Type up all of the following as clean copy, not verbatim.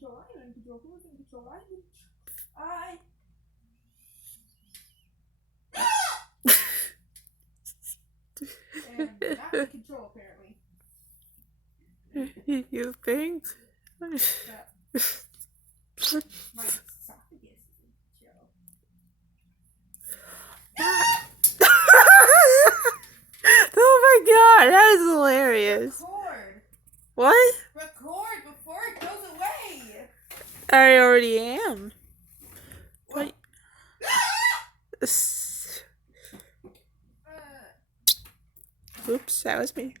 control. I am in control. Who's in control? I. am not in control, apparently. You think? My esophagus is in control. Oh my god, that is hilarious. Record. What? Record before it goes away. I already am. What? Oops, that was me.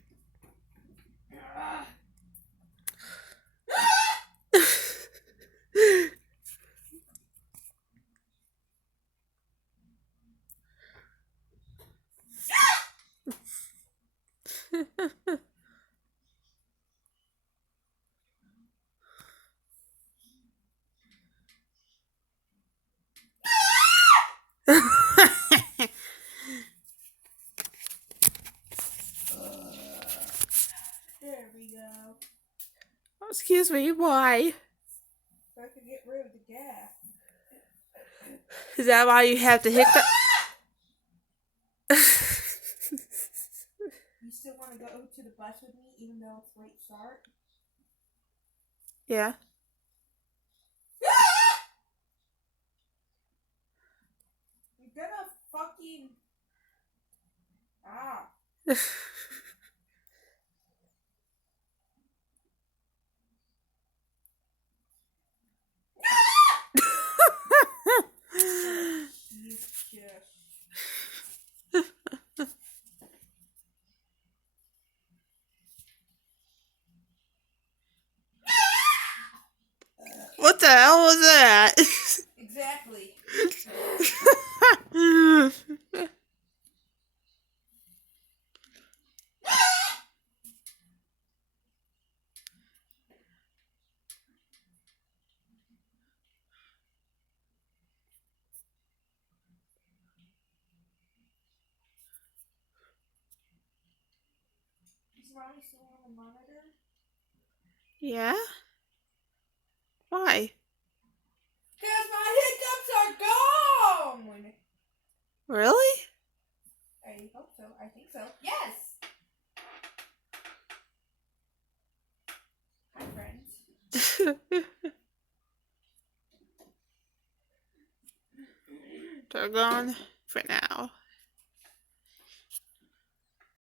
There we go. Excuse me, why? So I can get rid of the gas. Is that why you have to hit the... You still want to go to the bus with me even though it's late start? Yeah. You're gonna fucking... Ah. What the hell was that? Exactly. Is Mommy still on the monitor? Yeah? Why? Because my hiccups are gone! Really? I hope so. I think so. Yes! Hi, friends. They're gone.